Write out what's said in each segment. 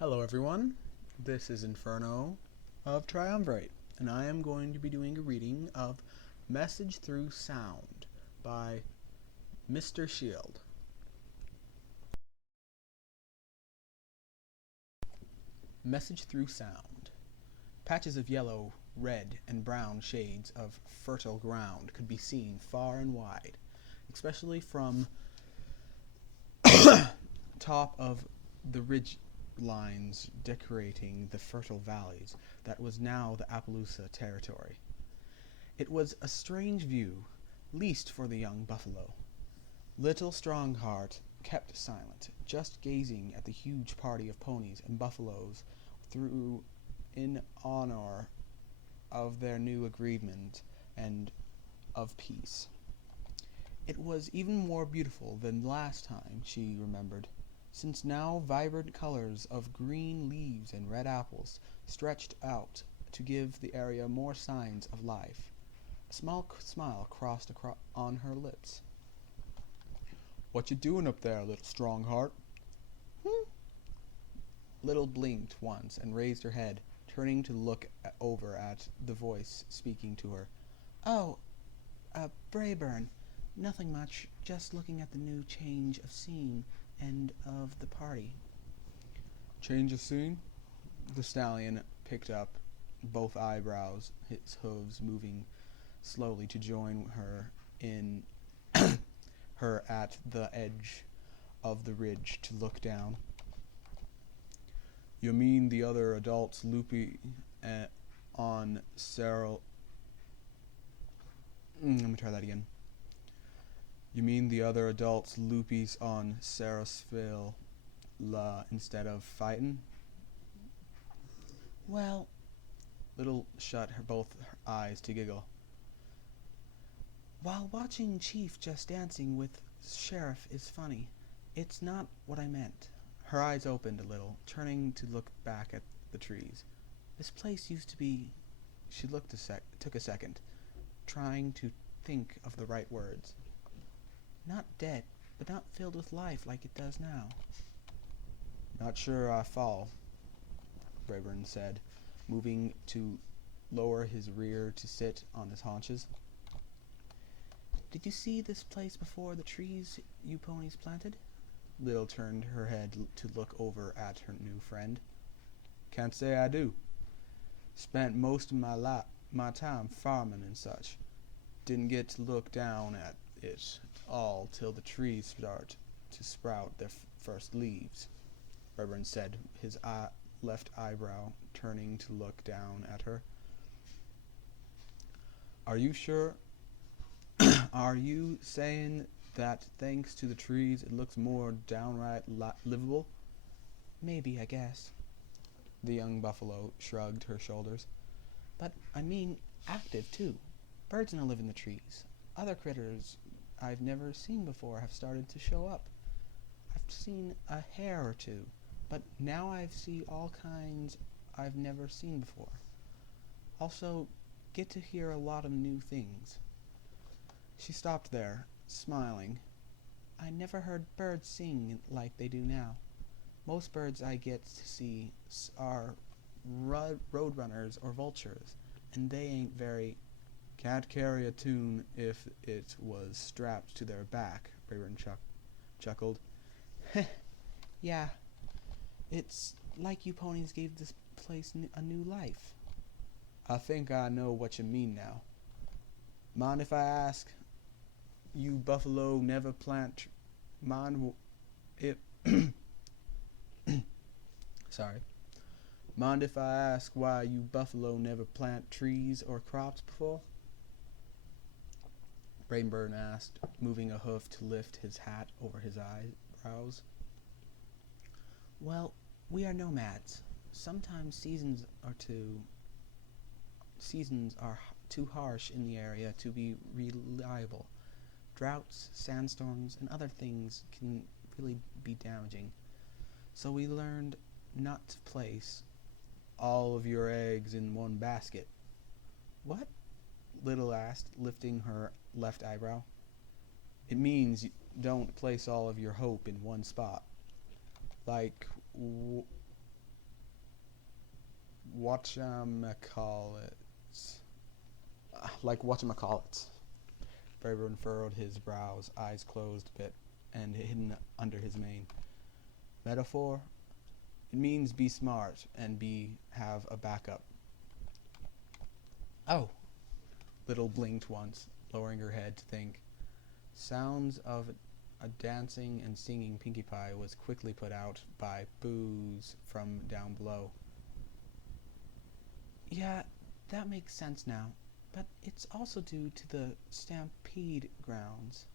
Hello everyone, this is Inferno of Triumvirate, and I am going to be doing a reading of Message Through Sound by Mr. Shield. Message Through Sound. Patches of yellow, red, and brown shades of fertile ground could be seen far and wide, especially from top of the ridge lines decorating the fertile valleys that was now the Appleloosa territory. It was a strange view, least for the young buffalo. Little Strongheart kept silent, just gazing at the huge party of ponies and buffaloes through in honor of their new agreement and of peace. It was even more beautiful than last time, she remembered, since now vibrant colors of green leaves and red apples stretched out to give the area more signs of life. A small smile crossed on her lips. "What you doing up there, little Strongheart?" Little blinked once and raised her head, turning to look over at the voice speaking to her. "Oh, Braeburn. Nothing much, just looking at the new change of scene and of the party." "Change of scene?" The stallion picked up both eyebrows, his hooves moving slowly to join her in her at the edge of the ridge to look down. "You mean the other adults loopy on Sarah... Let me try that again. You mean the other adults loopies on Sarahsville instead of fightin'?" "Well..." Little shut both her eyes to giggle. "While watching Chief just dancing with Sheriff is funny. It's not what I meant." Her eyes opened a little, turning to look back at the trees. "This place used to be..." She took a second, trying to think of the right words. "Not dead, but not filled with life like it does now." "Not sure I fall," Braeburn said, moving to lower his rear to sit on his haunches. "Did you see this place before the trees you ponies planted?" Little turned her head to look over at her new friend. "Can't say I do. Spent most of my time farming and such. Didn't get to look down at it all till the trees start to sprout their first leaves," Braeburn said, his left eyebrow turning to look down at her. "Are you sure? Are you saying that thanks to the trees it looks more downright livable?" "Maybe, I guess." The young buffalo shrugged her shoulders. "But I mean active, too. Birds now live in the trees. Other critters I've never seen before have started to show up. I've seen a hare or two, but now I see all kinds I've never seen before. Also, get to hear a lot of new things." She stopped there, smiling. "I never heard birds sing like they do now. Most birds I get to see are roadrunners or vultures, and they ain't very..." "Can't carry a tune if it was strapped to their back," Braeburn chuckled. "Yeah, it's like you ponies gave this place a new life." "I think I know what you mean now. Mind if I ask, you buffalo never plant... Sorry. Mind if I ask why you buffalo never plant trees or crops before?" Braeburn asked, moving a hoof to lift his hat over his eyebrows. "Well, we are nomads. Sometimes seasons are too harsh in the area to be reliable. Droughts, sandstorms, and other things can really be damaging. So we learned not to place all of your eggs in one basket." "What?" Little asked, lifting her left eyebrow. "It means don't place all of your hope in one spot. Like whatchamacallit. Like whatchamacallit. Braeburn furrowed his brows, eyes closed a bit, and hidden under his mane. Metaphor? It means be smart and have a backup. Oh! Little blinked once, lowering her head to think. Sounds of a dancing and singing Pinkie Pie was quickly put out by boos from down below. Yeah, that makes sense now, but it's also due to the stampede grounds.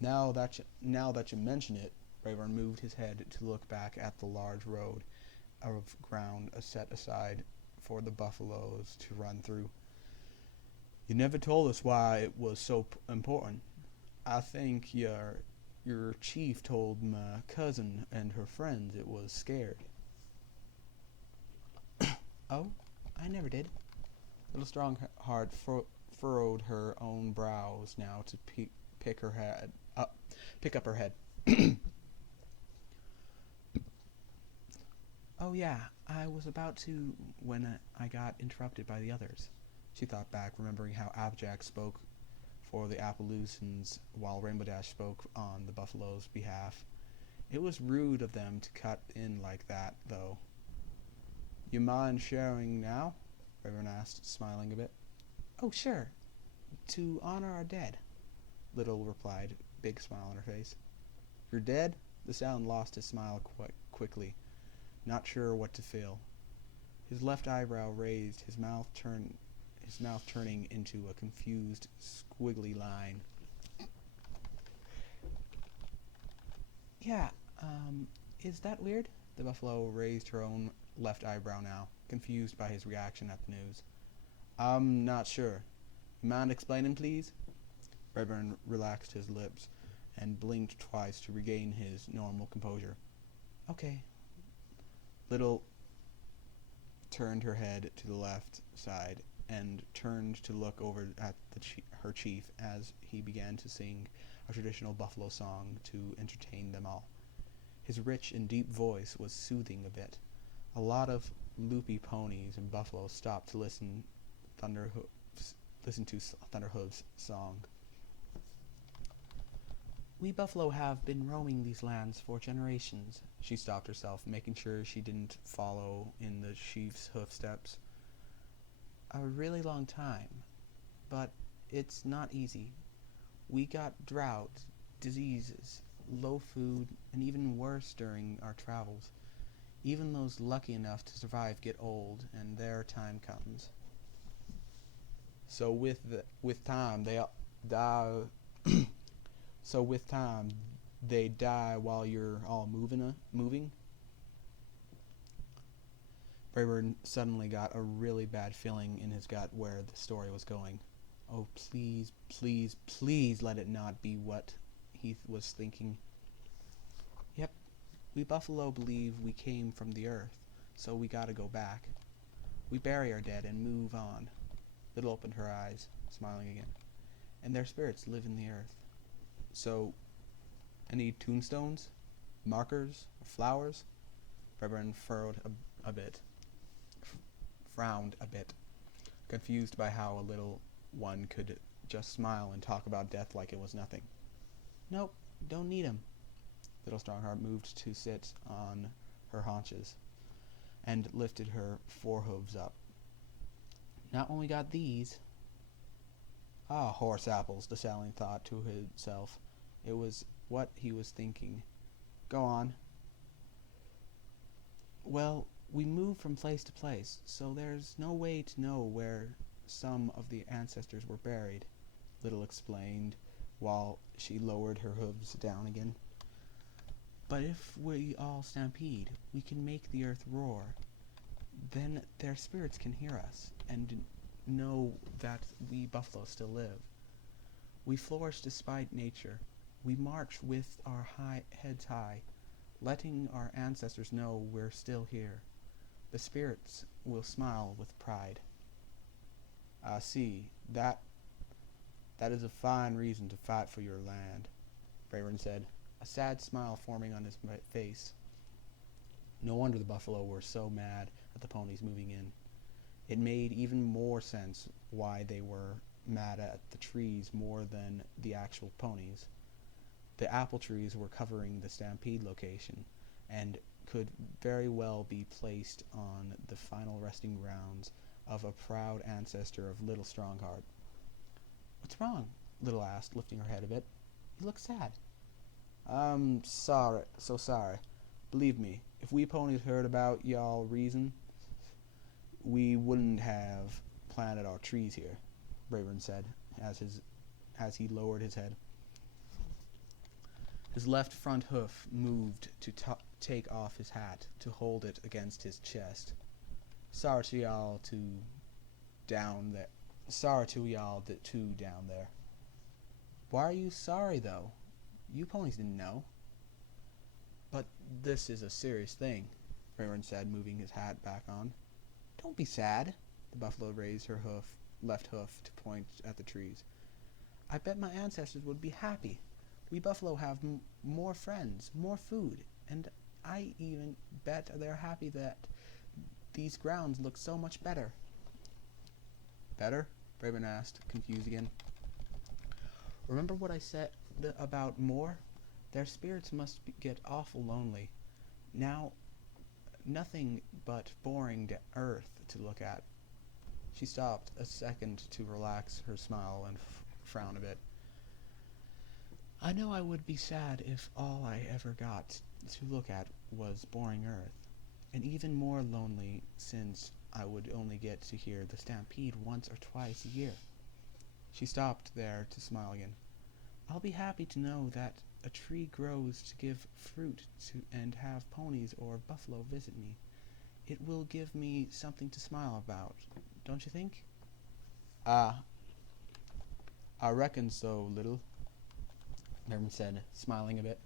Now that you mention it, Braeburn moved his head to look back at the large road of ground set aside for the buffaloes to run through. You never told us why it was so important. I think your chief told my cousin and her friends it was scared. Oh, I never did. Little Strongheart furrowed her own brows now to pick up her head. Oh yeah, I was about to when I got interrupted by the others. She thought back, remembering how Abjack spoke for the Appleleusans while Rainbow Dash spoke on the Buffalo's behalf. It was rude of them to cut in like that, though. You mind sharing now? Braeburn asked, smiling a bit. Oh, sure. To honor our dead, Little replied, big smile on her face. You're dead? The Stallion lost his smile quickly, not sure what to feel. His left eyebrow raised, his mouth turning into a confused, squiggly line. Yeah, is that weird? The buffalo raised her own left eyebrow now, confused by his reaction at the news. I'm not sure. You mind explaining, please? Braeburn relaxed his lips and blinked twice to regain his normal composure. Okay. Little turned her head to the left side and turned to look over at her chief as he began to sing a traditional buffalo song to entertain them all. His rich and deep voice was soothing a bit. A lot of loopy ponies and buffaloes stopped to listen to Thunderhoof's song. We buffalo have been roaming these lands for generations. She stopped herself, making sure she didn't follow in the chief's hoofsteps. A really long time, but it's not easy. We got drought, diseases, low food, and even worse during our travels. Even those lucky enough to survive get old, and their time comes. So with time they die. So with time they die while you're all moving. Braeburn suddenly got a really bad feeling in his gut where the story was going. Oh, please, please, please let it not be what he was thinking. Yep, we buffalo believe we came from the earth, so we gotta go back. We bury our dead and move on. Little opened her eyes, smiling again. And their spirits live in the earth. So, any tombstones, markers, or flowers? Braeburn frowned a bit, confused by how a little one could just smile and talk about death like it was nothing. Nope, don't need 'em. Little Strongheart moved to sit on her haunches and lifted her forehooves up. Not when we got these. Ah, horse apples, the Stallion thought to himself. It was what he was thinking. Go on. Well, we move from place to place, so there's no way to know where some of the ancestors were buried, Little explained, while she lowered her hooves down again. But if we all stampede, we can make the earth roar. Then their spirits can hear us, and know that we buffalo still live. We flourish despite nature. We march with our heads high, letting our ancestors know we're still here. The spirits will smile with pride. I see. That is a fine reason to fight for your land, Braeburn said, a sad smile forming on his face. No wonder the buffalo were so mad at the ponies moving in. It made even more sense why they were mad at the trees more than the actual ponies. The apple trees were covering the stampede location, and could very well be placed on the final resting grounds of a proud ancestor of little Strongheart. "What's wrong?" Little asked, lifting her head a bit. "You look sad." "I'm sorry, so sorry. Believe me, if we ponies heard about y'all reason, we wouldn't have planted our trees here," Braeburn said, as he lowered his head. His left front hoof moved to take off his hat, to hold it against his chest. Sorry to y'all down there. "Why are you sorry, though? You ponies didn't know." "But this is a serious thing," Braeburn said, moving his hat back on. "Don't be sad." The buffalo raised her left hoof to point at the trees. "I bet my ancestors would be happy. We buffalo have more friends, more food, and I even bet they're happy that these grounds look so much better." "Better?" Braeburn asked, confused again. "Remember what I said about more? Their spirits must get awful lonely. Now, nothing but boring earth to look at." She stopped a second to relax her smile and frown a bit. "I know I would be sad if all I ever got to look at was boring earth, and even more lonely since I would only get to hear the stampede once or twice a year." She stopped there to smile again. "I'll be happy to know that a tree grows to give fruit and have ponies or buffalo visit me. It will give me something to smile about, don't you think?" "I reckon so, little," Braeburn said, smiling a bit.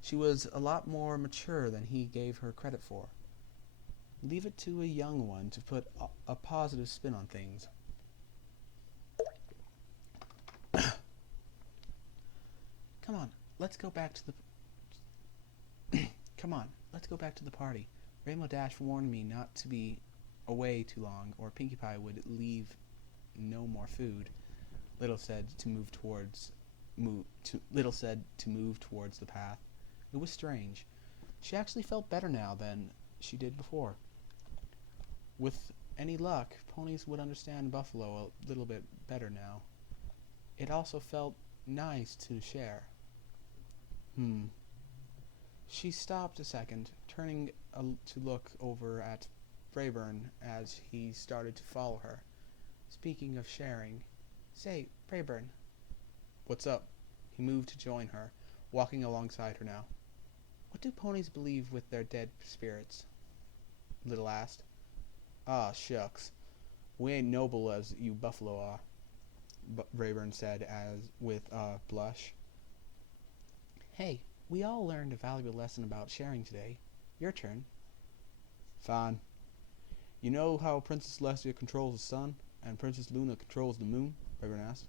She was a lot more mature than he gave her credit for. Leave it to a young one to put a positive spin on things. Come on, let's go back to the party. Rainbow Dash warned me not to be away too long, or Pinkie Pie would leave no more food. Little said to move towards the path. It was strange. She actually felt better now than she did before. With any luck, ponies would understand buffalo a little bit better now. It also felt nice to share. She stopped a second, turning to look over at Braeburn as he started to follow her. "Speaking of sharing, say, Braeburn." "What's up?" He moved to join her, walking alongside her now. "What do ponies believe with their dead spirits?" Little asked. "Ah, shucks. We ain't noble as you buffalo are," Braeburn said with a blush. "Hey, we all learned a valuable lesson about sharing today. Your turn." "Fine. You know how Princess Celestia controls the sun, and Princess Luna controls the moon?" Braeburn asked.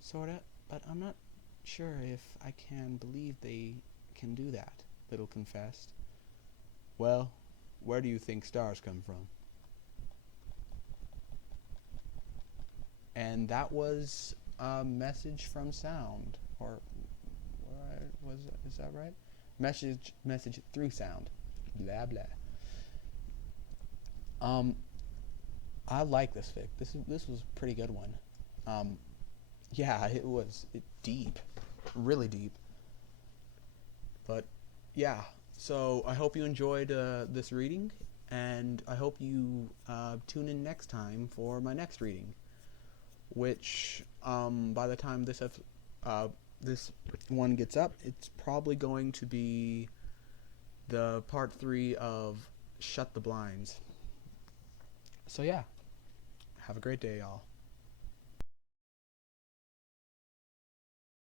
"Sorta, but I'm not sure if I can believe they can do that," Little confessed. "Well, where do you think stars come from?" And that was a message from sound, or is that right? Message through sound. Blah blah. I like this fic. This was a pretty good one. Yeah, it was deep, really deep. But yeah, so I hope you enjoyed this reading, and I hope you tune in next time for my next reading, which by the time this one gets up, it's probably going to be the part 3 of Shut the Blinds. So yeah, have a great day, y'all.